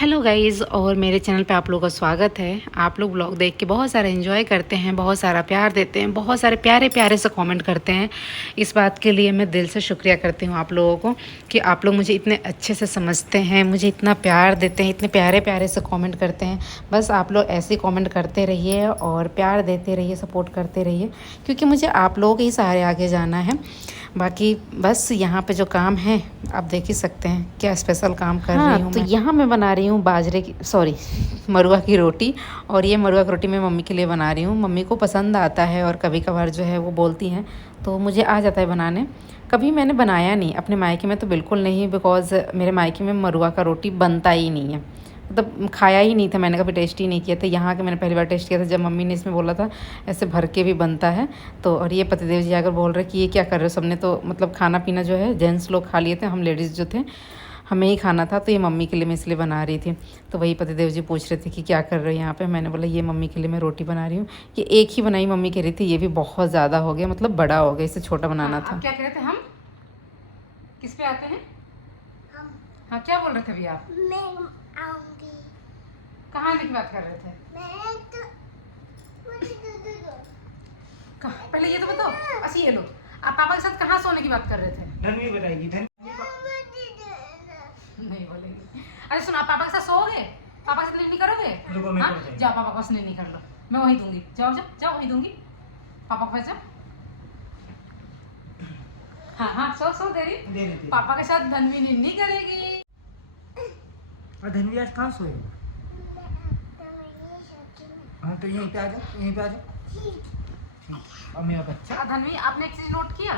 Hello guys, और मेरे channel पे आप लोगों का स्वागत है। आप लोग ब्लॉग देख के बहुत सारा एंजॉय करते हैं, बहुत सारा प्यार देते हैं, बहुत सारे प्यारे प्यारे से कमेंट करते हैं। इस बात के लिए मैं दिल से शुक्रिया करती हूँ आप लोगों को कि आप लोग मुझे इतने अच्छे से समझते हैं, मुझे इतना प्यार देते हैं, इतने प्यारे प्यारे से कमेंट करते हैं। बस आप लोग ऐसे ही कमेंट करते रहिए और प्यार देते रहिए, सपोर्ट करते रहिए, क्योंकि मुझे आप लोगों के ही सहारे आगे जाना है। बाकी बस यहाँ पे जो काम है आप देख ही सकते हैं, क्या स्पेशल काम कर रही हूँ। तो यहाँ मैं बना रही हूँ मरुआ की रोटी। और ये मरुआ की रोटी मैं मम्मी के लिए बना रही हूँ। मम्मी को पसंद आता है और कभी कभार जो है वो बोलती हैं, तो मुझे आ जाता है बनाने। कभी मैंने बनाया नहीं अपने मायके में, तो बिल्कुल नहीं, बिकॉज़ मेरे मायके में मरुआ का रोटी बनता ही नहीं है। मतलब खाया ही नहीं था, मैंने कभी टेस्ट ही नहीं किया था। यहाँ के मैंने पहली बार टेस्ट किया था जब मम्मी ने इसमें बोला था ऐसे भर के भी बनता है। तो और ये पतिदेव जी आकर बोल रहे कि ये क्या कर रहे हो, सबने तो मतलब खाना पीना जो है जेंट्स लोग खा लिए थे, हम लेडीज़ जो थे हमें ही खाना था। तो ये मम्मी के लिए मैं इसलिए बना रही थी। तो वही पतिदेव जी पूछ रहे थे कि क्या कर रहे हो यहाँ पे। मैंने बोला ये मम्मी के लिए मैं रोटी बना रही हूँ। ये एक ही बनाई मम्मी कह रही थी, ये भी बहुत ज़्यादा हो गया, मतलब बड़ा हो गया, इससे छोटा बनाना था। क्या कह रहे थे हम, किस पे आते हैं हम? हाँ, क्या बोल रहे थे भैया आप? मैं आऊंगी। कहाँ आने की बात कर रहे थे? पहले ये तो बताओ। अच्छा ये लो, आप पापा के साथ कहाँ सोने की बात कर रहे थे? धन्वी बताएगी। नहीं बोलेगी। अरे सुनो, आप पापा के साथ सोओगे? पापा के साथ नहीं करोगे? हाँ? जाओ पापा को नहीं कर लो, मैं वही दूंगी। जाओ जाओ जाओ, वही दूंगी। पापा के पास जाओ। हाँ हाँ, सो दे रही। पापा के साथ धन्वी निन्नी करेगी। और धन्वी आज कहाँ सोएगी? हाँ तो यहीं पे आ जाओ, यहीं पे आ जाओ। और मेरा बच्चा धन्वी, आपने एक चीज नोट किया,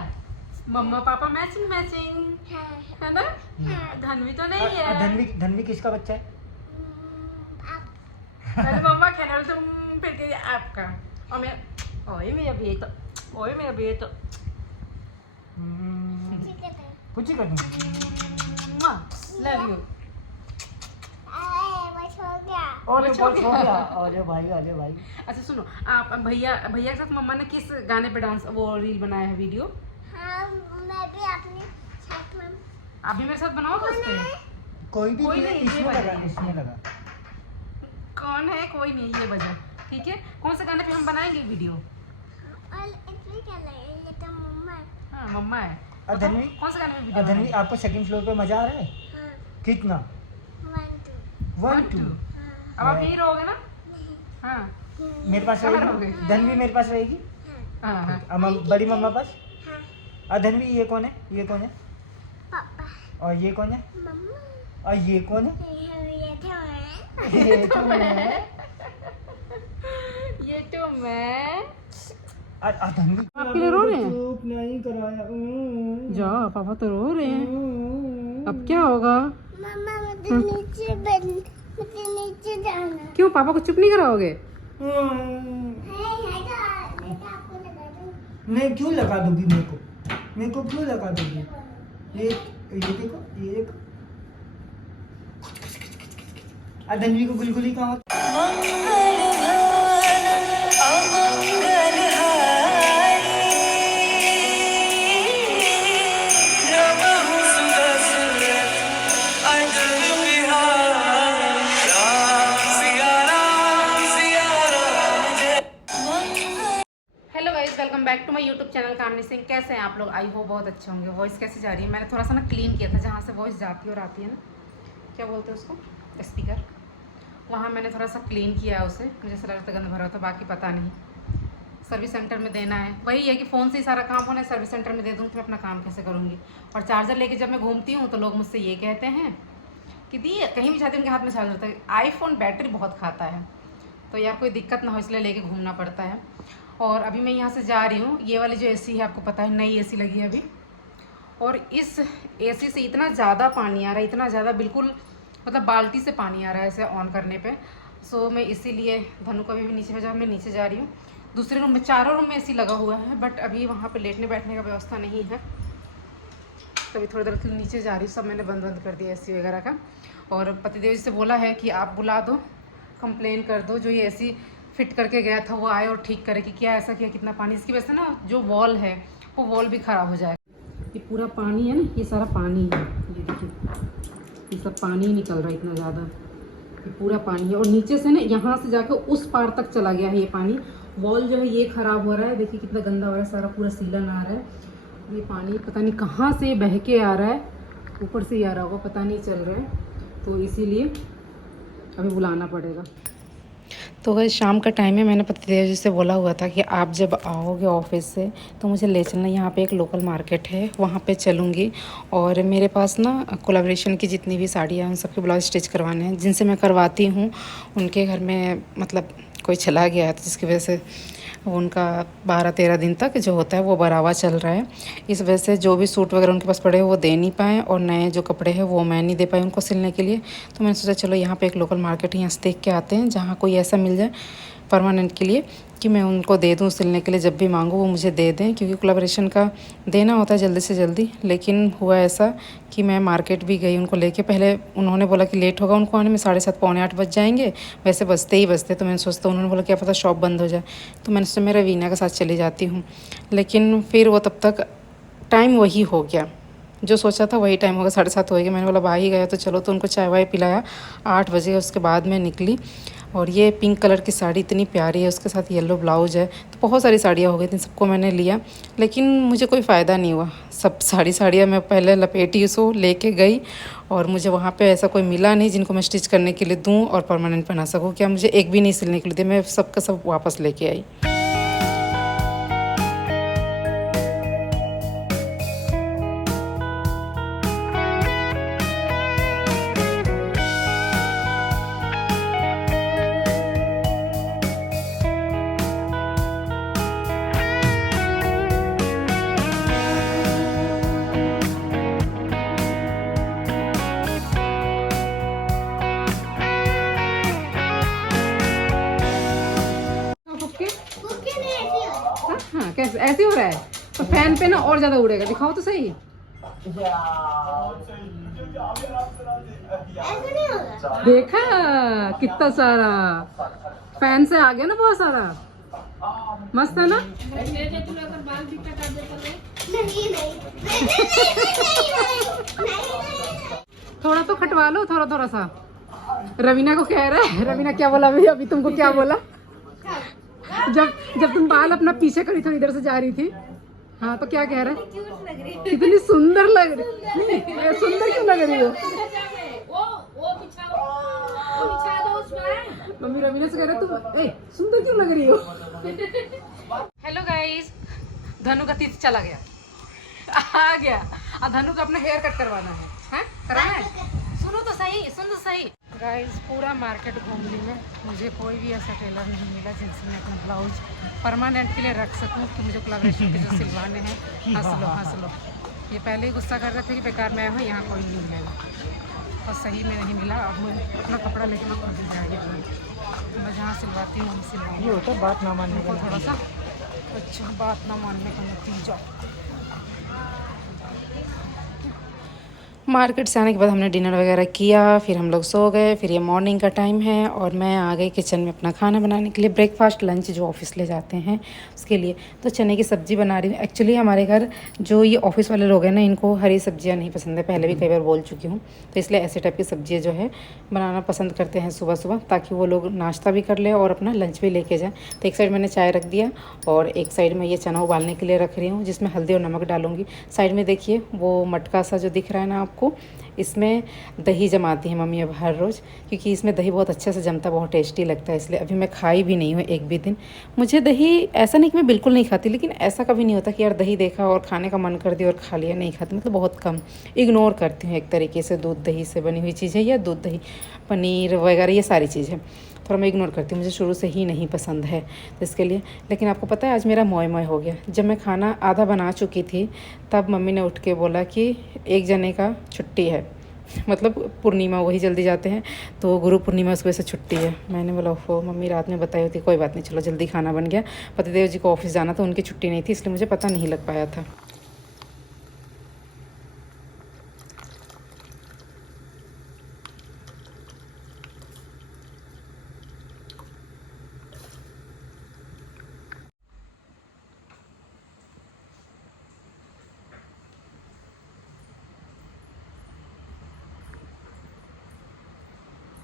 मम्मा पापा मैचिंग मैचिंग है ना? धन्वी तो नहीं है। धन्वी किसका बच्चा है? पहले मम्मा कहना तुम, फिर कहिए आपका। और मैं ओए मेरा बेटा, ओए मेरा बेटा। कुछ ही कर दूँगी। Love you. अरे भाई। अच्छा सुनो, आप भैया के साथ मम्मा ने किस गाने पे डांस वो रील बनाया है, वीडियो? हाँ, मैं भी अपने साथ में। आप भी मेरे साथ बनाओगे उस पे? कोई नहीं, इसमें इसमें लगा। कौन है? कोई नहीं, ये बजा। ठीक है, कौन से गाने पे हम बनाएंगे वीडियो? और इसमें क्या लगे? ये तो मम्मा है। हाँ मम्मा है। और धन्वी, कौन से गाने पे वीडियो? धन्वी आपको सेकंड फ्लोर पे मजा आ रहा है? हाँ, कितना? 1 2। 1 2। अब आप यहीं रहोगे ना? हाँ। मेरे पास कहाँ रहेगी? रहोगे? धन्वी मेरे पास रहेगी? हाँ हाँ। अब बड़ी मम्मा पास? हाँ, और धन्वी ये कौन है? पापा, और ये कौन है? मम्मा। और ये कौन है? ये तो मैं। ये तो मैं। ये तो मैं। धन्वी आपके लिए रो रहे हैं? चुप नहीं कराया। जाओ, पापा तो रो रहे हैं। अब क्या होगा? मम्मा मुझे नीचे जाना। क्यों, पापा को चुप नहीं कराओगे? आपको लगा दूं। नहीं, क्यों लगा दोगी मेरे को क्यों लगा दोगी? ये देखो, ये देखो। धन्वी को गुलगुली कहाँ? Hello guys, welcome back to my YouTube channel Kamni Singh. कैसे हैं आप लोग? आई होप बहुत अच्छे होंगे। वॉइस कैसे जा रही है? मैंने थोड़ा सा ना क्लीन किया था, जहाँ से वॉइस जाती है और आती है ना, क्या बोलते हैं उसको, स्पीकर, वहाँ मैंने थोड़ा सा क्लीन किया है उसे। मुझे ऐसा लग रहा था गंद भरा था, बाकी पता नहीं। सर्विस सेंटर में देना है, वही है कि फ़ोन से ही सारा काम होना है। सर्विस सेंटर में दे दूँ फिर अपना काम कैसे करूँगी? और चार्जर लेके जब मैं घूमती हूँ तो लोग मुझसे ये कहते हैं कि दी कहीं भी जाती हूँ उनके हाथ में चार्जर होता है। आईफोन बैटरी बहुत खाता है, तो यार कोई दिक्कत ना हो इसलिए लेके घूमना पड़ता है। और अभी मैं यहाँ से जा रही हूँ। ये वाली जो एसी है आपको पता है, नई एसी लगी है अभी, और इस एसी से इतना ज़्यादा पानी आ रहा है, इतना ज़्यादा, बिल्कुल मतलब बाल्टी से पानी आ रहा है ऐसे ऑन करने पे। सो मैं इसीलिए धनु को भी नीचे भेजा, मैं नीचे जा रही हूँ। दूसरे रूम में, चारों रूम में एसी लगा हुआ है, बट अभी वहाँ पे लेटने बैठने का व्यवस्था नहीं है, तो अभी थोड़ी देर के लिए नीचे जा रही हूँ। सब मैंने बंद कर दिया एसी वगैरह का। और पतिदेव जी से बोला है कि आप बुला दो, कंप्लेन कर दो, जो ये एसी फिट करके गया था वो आए और ठीक करे कि क्या ऐसा किया, कितना पानी, इसकी वजह से ना जो वॉल है वो वॉल भी ख़राब हो जाएगा। ये पूरा पानी है ना, ये सारा पानी है, ये देखिए, ये सब पानी ही निकल रहा है इतना ज़्यादा। ये पूरा पानी है और नीचे से ना यहाँ से जाकर उस पार तक चला गया है ये पानी। वॉल जो है ये खराब हो रहा है, देखिए कितना गंदा हो रहा है, सारा पूरा सीलन आ रहा है। ये पानी पता नहीं कहाँ से बह के आ रहा है, ऊपर से ही आ रहा होगा, पता नहीं चल रहा है, तो इसीलिए अभी बुलाना पड़ेगा। तो वह शाम का टाइम है, मैंने पतिदेव जी से बोला हुआ था कि आप जब आओगे ऑफिस से तो मुझे ले चलना, यहाँ पे एक लोकल मार्केट है वहाँ पे चलूँगी। और मेरे पास ना कोलैबोरेशन की जितनी भी साड़ियाँ हैं उन सबके ब्लाउज स्टिच करवाने हैं, जिनसे मैं करवाती हूँ उनके घर में मतलब कोई चला गया है, तो जिसकी वजह से उनका 12-13 दिन तक जो होता है वो बराबर चल रहा है। इस वजह से जो भी सूट वगैरह उनके पास पड़े हैं वो दे नहीं पाए, और नए जो कपड़े हैं वो मैं नहीं दे पाई उनको सिलने के लिए। तो मैंने सोचा चलो यहाँ पे एक लोकल मार्केट है, यहाँ से देख के आते हैं जहाँ कोई ऐसा मिल जाए परमानेंट के लिए कि मैं उनको दे दूँ सिलने के लिए, जब भी मांगूँ वो मुझे दे दें, क्योंकि कोलैबोरेशन का देना होता है जल्दी से जल्दी। लेकिन हुआ ऐसा कि मैं मार्केट भी गई उनको लेके, पहले उन्होंने बोला कि लेट होगा उनको आने में, 7:30 पौने 8 बज जाएंगे, वैसे बजते ही बजते, तो मैंने सोचता उन्होंने बोला क्या पता शॉप बंद हो जाए, तो मैंने सोचा मैं रवीना के साथ चली जाती हूँ। लेकिन फिर वो तब तक टाइम वही हो गया, जो सोचा था वही टाइम होगा, 7:30 हो गया। मैंने बोला भाई गया तो चलो, तो उनको चाय वाय पिलाया, 8 बजे उसके बाद मैं निकली। और ये पिंक कलर की साड़ी इतनी प्यारी है, उसके साथ येलो ब्लाउज है, तो बहुत सारी साड़ियाँ हो गई थी, सबको मैंने लिया, लेकिन मुझे कोई फ़ायदा नहीं हुआ। सब साड़ियाँ मैं पहले लपेटी उसको लेके गई, और मुझे वहाँ पे ऐसा कोई मिला नहीं जिनको मैं स्टिच करने के लिए दूँ और परमानेंट पहना सकूँ। क्या मुझे एक भी नहीं सिलने के लिए दी, मैं सबका सब वापस लेके आई। हाँ कैसे ऐसे हो रहा है, तो फैन पे ना और ज़्यादा उड़ेगा, दिखाओ तो सही। देखा कितना सारा फैन से आ गया ना, बहुत सारा, मस्त है ना। थोड़ा तो खटवा लो, थोड़ा थोड़ा सा। रवीना को कह रहा है, रवीना क्या बोला अभी, अभी तुमको क्या बोला जब जब तुम बाल अपना पीछे करी थी, इधर से जा रही थी, हाँ तो क्या कह रहा है, कितनी सुंदर लग रही, सुंदर क्यों लग रही हो। मम्मी रवीना से कह रहे तुम सुंदर क्यों लग रही हो। हेलो गाइस, धनु का तीर्थ चला गया, आ गया, अब धनु का अपना हेयर कट करवाना है, हैं कराना है। सुनो तो सही, सुन तो सही गाइस, पूरा मार्केट घूम ली मैं, मुझे कोई भी ऐसा टेलर नहीं मिला जिनसे मैं अपना ब्लाउज परमानेंट के लिए रख सकूं, कि मुझे कोलैबोरेशन के जो सिलवाने हैं। हंस लो, ये पहले ही गुस्सा कर रहे थे कि बेकार मैं हूँ, यहाँ कोई नहीं मिलेगा, और सही में नहीं मिला। अब मैं अपना कपड़ा लेकर मैं खुद ही जाएगी, मैं जहाँ सिलवाती हूँ वहीं सिलवाऊँ। ये होता है बात ना मानने को, थोड़ा सा अच्छा बात ना मानने का नतीजा। मार्केट से आने के बाद हमने डिनर वगैरह किया, फिर हम लोग सो गए। फिर ये मॉर्निंग का टाइम है और मैं आ गई किचन में अपना खाना बनाने के लिए, ब्रेकफास्ट लंच जो ऑफिस ले जाते हैं उसके लिए। तो चने की सब्ज़ी बना रही हूँ। एक्चुअली हमारे घर जो ये ऑफिस वाले लोग हैं ना, इनको हरी सब्जियाँ नहीं पसंद है, पहले भी कई बार बोल चुकी हूँ, तो इसलिए ऐसे टाइप की सब्जियाँ जो है बनाना पसंद करते हैं सुबह सुबह, ताकि वो लोग नाश्ता भी कर ले और अपना लंच भी लेके जाए। तो एक साइड मैंने चाय रख दिया और एक साइड में ये चना उबालने के लिए रख रही हूँ, जिसमें हल्दी और नमक डालूंगी। साइड में देखिए वो मटका सा जो दिख रहा है ना आपको, इसमें दही जमाती है मम्मी अब हर रोज़, क्योंकि इसमें दही बहुत अच्छे से जमता है, बहुत टेस्टी लगता है, इसलिए अभी मैं खाई भी नहीं हूँ एक भी दिन। मुझे दही ऐसा नहीं कि मैं बिल्कुल नहीं खाती, लेकिन ऐसा कभी नहीं होता कि यार दही देखा और खाने का मन कर दिया और खा लिया, नहीं खाती, मतलब बहुत कम इग्नोर करती हूँ एक तरीके से। दूध दही से बनी हुई चीज़ें या दूध दही पनीर वगैरह ये सारी चीज़ें थोड़ा मैं इग्नोर करती हूँ, मुझे शुरू से ही नहीं पसंद है, तो इसके लिए। लेकिन आपको पता है आज मेरा मोय मोय हो गया। जब मैं खाना आधा बना चुकी थी तब मम्मी ने उठ के बोला कि एक जने का छुट्टी है, मतलब पूर्णिमा, वही जल्दी जाते हैं तो गुरु पूर्णिमा उसकी वजह से छुट्टी है। मैंने बोला हो मम्मी रात में बताई होती, कोई बात नहीं, चलो जल्दी खाना बन गया। पतिदेव जी को ऑफिस जाना था, उनकी छुट्टी नहीं थी, इसलिए मुझे पता नहीं लग पाया था।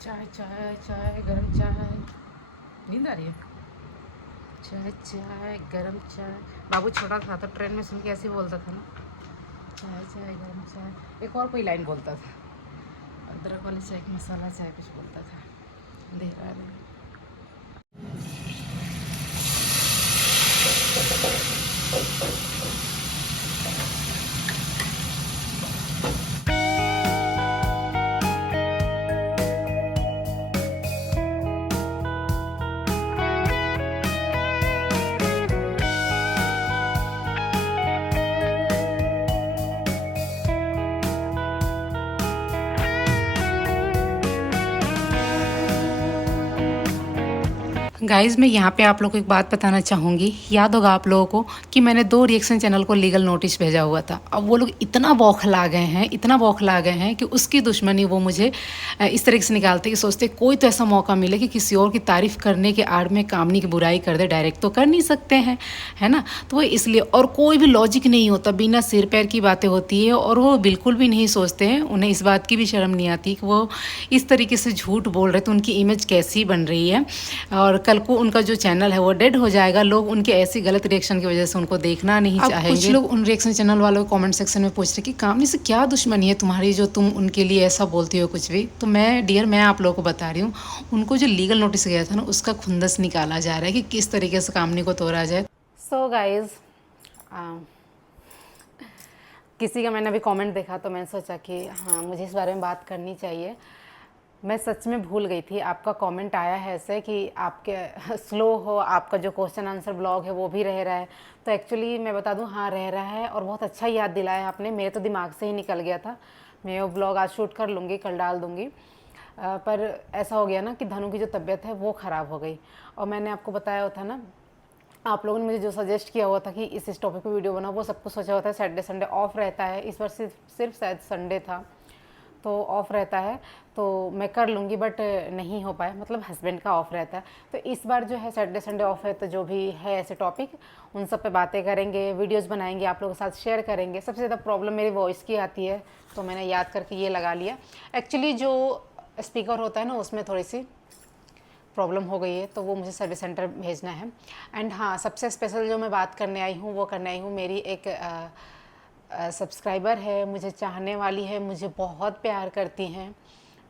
चाय चाय चाय गरम चाय। नींद आ रही है। चाय चाय गरम चाय। बाबू छोटा था तो ट्रेन में सुन के ऐसे ही बोलता था ना, चाय चाय गरम चाय। एक और कोई लाइन बोलता था, अदरक वाली चाय, मसाला चाय कुछ बोलता था। अंधेरा रहे। गाइज़ मैं यहाँ पे आप लोगों को एक बात बताना चाहूँगी। याद होगा आप लोगों को कि मैंने 2 रिएक्शन चैनल को लीगल नोटिस भेजा हुआ था। अब वो लोग इतना बौखला गए हैं, इतना बौखला गए हैं कि उसकी दुश्मनी वो मुझे इस तरीके से निकालते कि सोचते कोई तो ऐसा मौका मिले कि किसी और की तारीफ़ करने के आड़ में कामनी की बुराई कर दे। डायरेक्ट तो कर नहीं सकते हैं, है ना। तो वो इसलिए, और कोई भी लॉजिक नहीं होता, बिना सिर पैर की बातें होती है। और वो बिल्कुल भी नहीं सोचते हैं, उन्हें इस बात की भी शर्म नहीं आती कि वो इस तरीके से झूठ बोल रहे तो उनकी इमेज कैसी बन रही है। और कल को उनका जो चैनल है वो डेड हो जाएगा। लोग उनके ऐसी गलत रिएक्शन की वजह से उनको देखना नहीं चाहेंगे। कुछ लोग उन रिएक्शन चैनल वालों को कमेंट सेक्शन में पूछ रहे कि कामनी से क्या दुश्मनी है तुम्हारी जो तुम उनके लिए ऐसा बोलती हो कुछ भी। तो मैं आप लोगों को बता रही हूँ, उनको जो लीगल नोटिस गया था ना, उसका खुंदस निकाला जा रहा है कि किस तरीके से कामनी को तोड़ा जाए। सो गाइज, किसी का मैंने अभी कमेंट देखा तो मैंने सोचा कि हाँ मुझे इस बारे में बात करनी चाहिए। मैं सच में भूल गई थी। आपका कमेंट आया है ऐसे कि आपके स्लो हो, आपका जो क्वेश्चन आंसर ब्लॉग है वो भी रह रहा है। तो एक्चुअली मैं बता दूं, हाँ रह रहा है, और बहुत अच्छा याद दिलाया आपने। मेरे तो दिमाग से ही निकल गया था। मैं वो ब्लॉग आज शूट कर लूँगी, कल डाल दूँगी। पर ऐसा हो गया ना कि धनु की जो तबीयत है वो ख़राब हो गई। और मैंने आपको बताया था ना, आप लोगों ने मुझे जो सजेस्ट किया हुआ था कि इस टॉपिक पे वीडियो बनाओ, वो सब कुछ सोचा होता है। सैटरडे संडे ऑफ रहता है, इस बार सिर्फ शायद संडे था तो ऑफ़ रहता है, तो मैं कर लूँगी, बट नहीं हो पाया, मतलब हस्बैंड का ऑफ़ रहता है। तो इस बार जो है सैटरडे संडे ऑफ है, तो जो भी है ऐसे टॉपिक उन सब पे बातें करेंगे, वीडियोस बनाएंगे, आप लोगों के साथ शेयर करेंगे। सबसे ज़्यादा प्रॉब्लम मेरी वॉइस की आती है, तो मैंने याद करके ये लगा लिया। एक्चुअली जो स्पीकर होता है ना, उसमें थोड़ी सी प्रॉब्लम हो गई है, तो वो मुझे सर्विस सेंटर भेजना है। एंड हाँ, सबसे स्पेशल जो मैं बात करने आई हूँ वो करने आई हूँ, मेरी एक सब्सक्राइबर है, मुझे चाहने वाली है, मुझे बहुत प्यार करती हैं,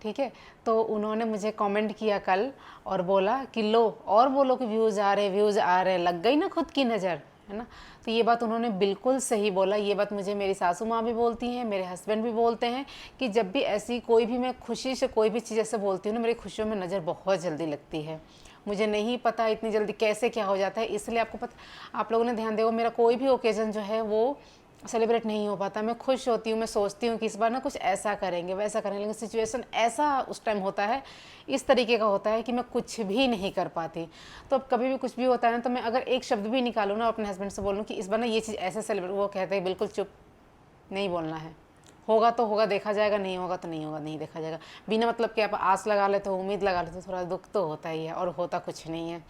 ठीक है। तो उन्होंने मुझे कमेंट किया कल और बोला कि लो और बोलो कि व्यूज़ आ रहे, लग गई ना खुद की नज़र, है ना। तो ये बात उन्होंने बिल्कुल सही बोला। ये बात मुझे मेरी सासू माँ भी बोलती हैं, मेरे हस्बैंड भी बोलते हैं कि जब भी ऐसी कोई भी मैं खुशी से कोई भी चीज़ ऐसे बोलती हूँ ना, मेरी खुशियों में नज़र बहुत जल्दी लगती है। मुझे नहीं पता इतनी जल्दी कैसे क्या हो जाता है, इसलिए आपको पता, आप लोगों ने ध्यान देगा, मेरा कोई भी ओकेज़न जो है वो सेलिब्रेट नहीं हो पाता। मैं खुश होती हूँ, मैं सोचती हूँ कि इस बार ना कुछ ऐसा करेंगे वैसा करेंगे, लेकिन सिचुएशन ऐसा उस टाइम होता है, इस तरीके का होता है कि मैं कुछ भी नहीं कर पाती। तो अब कभी भी कुछ भी होता है ना, तो मैं अगर एक शब्द भी निकालूँ ना, अपने हस्बैंड से बोलूँ कि इस बार ना ये चीज़ ऐसे सेलिब्रेट, वो कहते हैं बिल्कुल चुप, नहीं बोलना है, होगा तो होगा, देखा जाएगा, नहीं होगा तो नहीं होगा, नहीं देखा जाएगा। बिना मतलब कि आप आस लगा लेते हो, उम्मीद लगा लेते हो, थोड़ा दुख तो होता ही है, और होता कुछ नहीं है।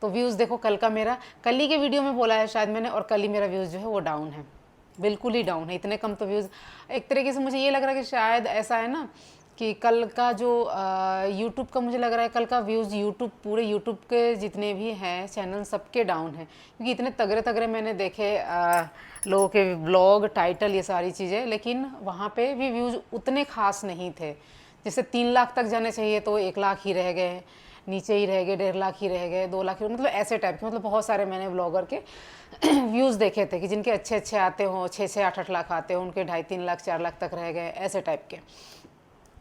तो व्यूज़ देखो, कल का मेरा, कल ही के वीडियो में बोला है शायद मैंने, और कल ही मेरा व्यूज़ जो है वो डाउन है, बिल्कुल ही डाउन है। इतने कम तो व्यूज़, एक तरीके से मुझे ये लग रहा है कि शायद ऐसा है ना कि कल का जो यूट्यूब का, मुझे लग रहा है कल का व्यूज़ यूट्यूब, पूरे यूट्यूब के जितने भी हैं चैनल सबके डाउन है, क्योंकि इतने तगड़े तगड़े मैंने देखे लोगों के ब्लॉग, टाइटल, ये सारी चीज़ें, लेकिन वहाँ पे भी व्यूज़ उतने खास नहीं थे। जैसे 3 लाख तक जाने चाहिए तो 1 लाख ही रह गए, नीचे ही रह गए, 1.5 लाख ही रह गए, 2 लाख ही, मतलब ऐसे टाइप के। मतलब बहुत सारे मैंने ब्लॉगर के व्यूज़ देखे थे कि जिनके अच्छे अच्छे आते हों, 6-6, 8-8 लाख आते हों, उनके 2.5-3 लाख, 4 लाख तक रह गए, ऐसे टाइप के।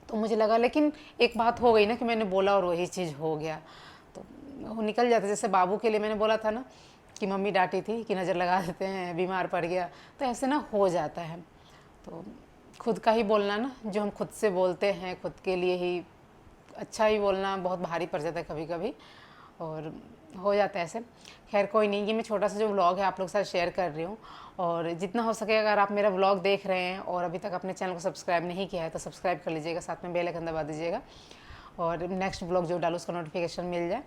तो मुझे लगा, लेकिन एक बात हो गई ना कि मैंने बोला और वही चीज़ हो गया, तो वो निकल जाता। जैसे बाबू के लिए मैंने बोला था ना कि मम्मी डांटी थी कि नज़र लगा देते हैं, बीमार पड़ गया, तो ऐसे ना हो जाता है। तो खुद का ही बोलना ना, जो हम खुद से बोलते हैं, खुद के लिए ही अच्छा ही बोलना बहुत भारी पड़ जाता है कभी कभी, और हो जाता है ऐसे। खैर कोई नहीं, ये मैं छोटा सा जो व्लॉग है आप लोग के साथ शेयर कर रही हूँ। और जितना हो सके, अगर आप मेरा व्लॉग देख रहे हैं और अभी तक अपने चैनल को सब्सक्राइब नहीं किया है तो सब्सक्राइब कर लीजिएगा, साथ में बेल आइकन दबा दीजिएगा, और नेक्स्ट व्लॉग जो डालूँ उसका नोटिफिकेशन मिल जाए।